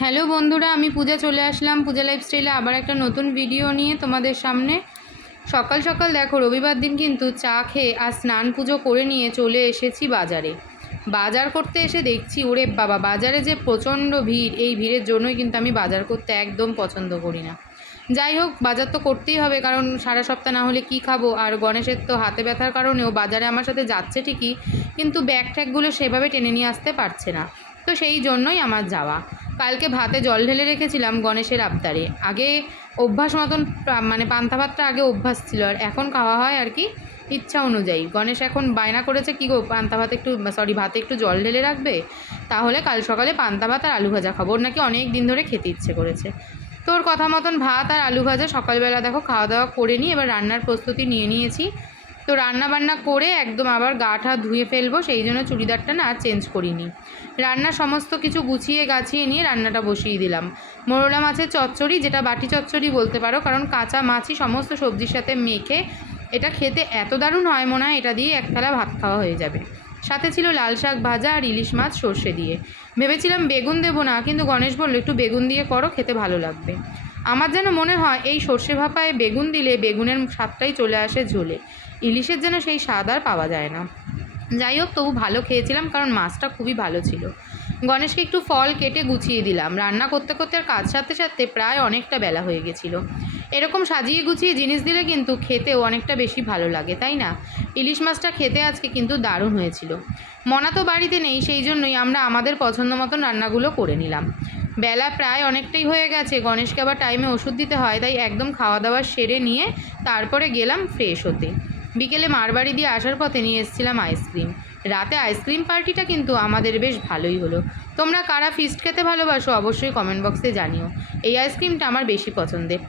Hello বন্ধুরা, আমি পূজা চলে আসলাম পূজা লাইফস্টাইলে আবার একটা নতুন ভিডিও নিয়ে তোমাদের সামনে। সকাল সকাল দেখো, রবিবার দিন কিন্তু চা খেয়ে আর স্নান পুজো করে নিয়ে চলে এসেছি বাজারে। বাজার করতে এসে দেখছি, ওরে বাবা, বাজারে যে প্রচণ্ড ভিড়। এই ভিড়ের জন্যই কিন্তু আমি বাজার করতে একদম পছন্দ করি না। যাই হোক, বাজার তো করতেই হবে, কারণ সারা সপ্তাহ না হলে কী খাবো। আর গণেশের তো হাতে ব্যথার কারণেও বাজারে আমার সাথে যাচ্ছে ঠিকই, কিন্তু ব্যাগ ট্যাগগুলো সেভাবে টেনে নিয়ে আসতে পারছে না। তো সেই জন্যই আমার যাওয়া। কালকে ভাতে জল ঢেলে রেখেছিলাম গণেশের আবদারে। আগে অভ্যাস মতন মানে পান্তা ভাতটা আগে অভ্যাস ছিল, আর এখন খাওয়া হয় আর কি ইচ্ছা অনুযায়ী। গণেশ এখন বায়না করেছে, কি গো, পান্তা ভাতে একটু ভাতে একটু জল ঢেলে রাখবে, তাহলে কাল সকালে পান্তা ভাত আর আলু ভাজা খাবো। ওর নাকি অনেক দিন ধরে খেতে ইচ্ছে করেছে। তোর কথা মতন ভাত আর আলু ভাজা সকালবেলা দেখো খাওয়া দাওয়া করে নিই। এবার রান্নার প্রস্তুতি নিয়ে নিয়েছি। তো রান্না বান্না করে একদম আবার গা ঠা ধুয়ে ফেলবো, সেই জন্য চুড়িদারটা না আর চেঞ্জ করিনি। রান্নার সমস্ত কিছু গুছিয়ে গাছিয়ে নিয়ে রান্নাটা বসিয়ে দিলাম। মোরলা মাছের চচ্চড়ি, যেটা বাটি চচ্চড়ি বলতে পারো, কারণ কাঁচা মাছই সমস্ত সবজির সাথে মেখে এটা খেতে এত দারুণ হয়, মনে হয় এটা দিয়ে এক থালা ভাত খাওয়া হয়ে যাবে। সাথে ছিল লাল শাক ভাজা আর ইলিশ মাছ সর্ষে দিয়ে। ভেবেছিলাম বেগুন দেবো না, কিন্তু গণেশ বলল একটু বেগুন দিয়ে করো, খেতে ভালো লাগবে। আমার যেন মনে হয় এই সর্ষে ভাপায় বেগুন দিলে বেগুনের স্বাদটাই চলে আসে ঝোলে। ইলিশের যেন সেই স্বাদ আর পাওয়া যায় না। যাই হোক, তবু ভালো খেয়েছিলাম, কারণ মাছটা খুবই ভালো ছিল। গণেশকে একটু ফল কেটে গুছিয়ে দিলাম। রান্না করতে করতে আর কাজ সারতে সারতে প্রায় অনেকটা বেলা হয়ে গেছিল। এরকম সাজিয়ে গুছিয়ে জিনিস দিলে কিন্তু খেতেও অনেকটা বেশি ভালো লাগে, তাই না? ইলিশ মাছটা খেতে আজকে কিন্তু দারুণ হয়েছিল। মনা তো বাড়িতে নেই, সেই জন্যই আমরা আমাদের পছন্দ মতন রান্নাগুলো করে নিলাম। বেলা প্রায় অনেকটাই হয়ে গেছে, গণেশকে আবার টাইমে ওষুধ দিতে হয়, তাই একদম খাওয়া দাওয়া সেরে নিয়ে তারপরে গেলাম ফ্রেশ হতে। বিকেলে মার বাড়ি দিয়ে আসার পথে নিয়ে এসেছিলাম আইসক্রিম। রাতে আইসক্রিম পার্টিটা কিন্তু আমাদের বেশ ভালোই হলো। তোমরা কারা ফিস্ট খেতে ভালোবাসো অবশ্যই কমেন্ট বক্সে জানিও। এই আইসক্রিমটা আমার বেশি পছন্দের।